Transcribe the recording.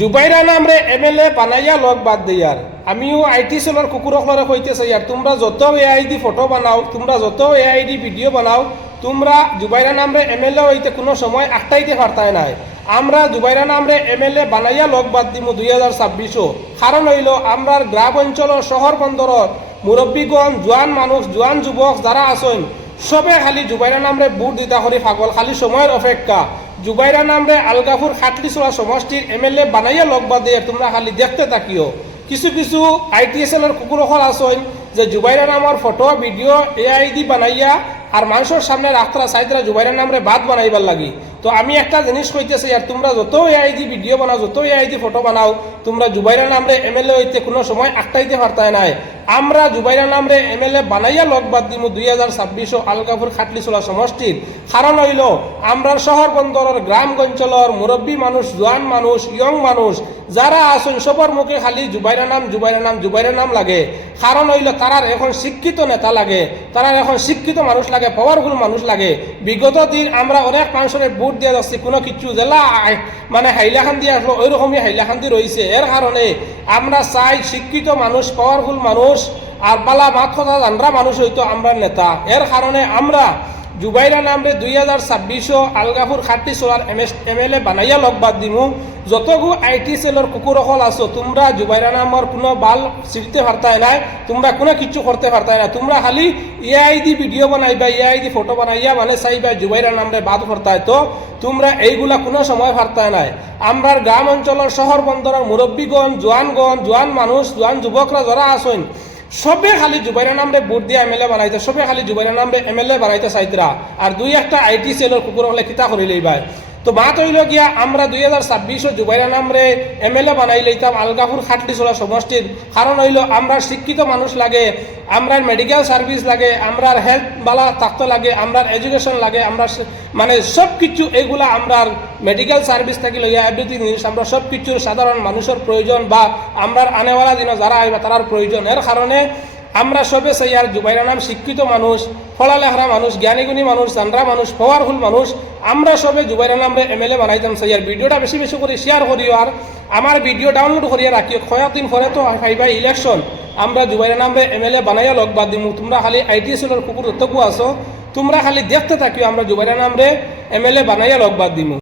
Zubaira নামরে MLA বানাইয়া log বাদ দিয়ার আমিও আইটি সেলের কুকুরকলরে কইতেছি আর তোমরা যত এআইডি ফটো বানাও তোমরা যত এআইডি ভিডিও বানাও তোমরা জুবাইরা নামরে এমএলএ হইতে কোনো সময় আটটাইতে পারতাই নাই। আমরা জুবাইরা নামরে এমএলএ বানাইয়া লগ বাদ দিমু 2026 কারণ হইল আমরার গ্রাম অঞ্চল শহর বন্দর মুরব্বীগণ জোয়ান মানুষ জোয়ান যুবক যারা আছেন সবে খালি জুবাইরা নামরে বুট দিতা করি পাগল খালি সময়ের অপেক্ষা। জুবাইরা নামরে আলগাপুর খাটলিচড়া সমষ্টির এমএলএ বানাইয়া লগ বাদ দিয়ে তোমরা খালি দেখতে থাকিও। কিছু কিছু আইটিএসএলের কুকুরকল আছেন যে জুবাইরা নামর ফটো ভিডিও এআইডি বানাইয়া আর মানুষের সামনে রাখতরা চাইতরা জুবাইরা নামরে বাদ বানাইবার লাগি। তো আমি একটা জিনিস কইতেছি আর তোমরা যত এআইডি ভিডিও বানাও যত এআইডি ফটো বানাও তোমরা জুবাইরা নামরে এমএলএ হইতে কোনো সময় আটটাইতে পারতাই নাই। আমরা জুবাইরা নামরে এমএলএ বানাইয়া লগ বাদ দিমু 2026 আলগাপুর খাটলিচড়া সমষ্টির কারণ হইল আমরা শহর বন্দরের গ্রাম অঞ্চলের মুরব্বী মানুষ জোয়ান মানুষ ইয়ং মানুষ যারা আছেন সবার মুখে খালি জুবাইরা নাম জুবাইরা নাম জুবাইরা নাম লাগে। কারণ হইল তারার এখন শিক্ষিত নেতা লাগে, তারার এখন শিক্ষিত মানুষ লাগে, পাওয়ারফুল মানুষ লাগে। বিগত দিন আমরা অনেক মানুষের বুট দিয়ে যাচ্ছি কোনো কিছু জেলা মানে হাইলাকান্দি আসলো ওই রকমই হাইলাকান্দি রয়েছে। এর কারণে আমরা চাই শিক্ষিত মানুষ পাওয়ারফুল মানুষ আর বালা মাত কথা জানরা মানুষ হইতো আমরা নেতা। এর কারণে আমরা জুবাইরা নামরে 2026 আলগাপুর খাটলিচড়ার এমএলএ বানাইয়া লগ বাদ দিমু। যতগু আইটি সেলের কুকুরকল আছো তোমরা জুবাইরা নামর কোনো বাল ছিড়তে পারতাই নাই, তোমরা কোনো কিছু করতে পারতাই না। তোমরা খালি এআইডি ভিডিও বানাইবা এআইডি ফটো বানাইয়া মানে চাইবা জুবাইরা নামরে বাদ করতাই, তো তোমরা এইগুলা কোনো সময় পারতাই নাই। আমরা গ্রাম অঞ্চলের শহর বন্দরের মুরব্বীগণ জোয়ান মানুষ জোয়ান যুবকরা যারা আছেন সবে খালি জুবাইরা নামরে বুট দিয়ে এমএলএ বানাইতে সবে খালি জুবাইরা নামরে এমএলএ বানাইতে চাইতরা আর দুই একটা আইটি সেলের কুকুর হলে কিতা করিলেই ভাই। তো মাত হইল গিয়া আমরা 2026 জুবাইরা নামরে এমএলএ বানাই লইতাম আলগাপুর খাটলিচড়া সমষ্টির কারণ হইল আমরা শিক্ষিত মানুষ লাগে, আমরা মেডিকেল সার্ভিস লাগে, আমরা হেলথ বালা থাকতে লাগে, আমরা এডুকেশন লাগে, আমরা মানে সব কিছু এগুলা আমরা মেডিকেল সার্ভিস থাকি লইয়া এভরিথিং জিনিস আমরা সব কিছুর সাধারণ মানুষের প্রয়োজন বা আমরা আনেওয়ালা দিন যারা আইবা তার প্রয়োজন। এর কারণে আমরা সবে চাই আর জুবাইরা নাম শিক্ষিত মানুষ পড়ালেখা মানুষ জ্ঞানীগুণী মানুষ জানরা মানুষ পাওয়ারফুল মানুষ আমরা সবে জুবাইরা নামরে এমএলএ বানাইতাম চাই। আর ভিডিওটা বেশি বেশি করে শেয়ার করিও আর আমার ভিডিও ডাউনলোড করিয়া রাখিও। কয়েকদিন পরে তো পাইবা ইলেকশন, আমরা জুবাইরা নামরে এমএলএ বানাইয়া লগ বাদ দিমু। তোমরা খালি আইটিএসএলের কুকুর যতকু আছো তোমরা খালি দেখতে থাকিও আমরা জুবাইরা নামরে এমএলএ বানাইয়া লগ বাদ দিমু।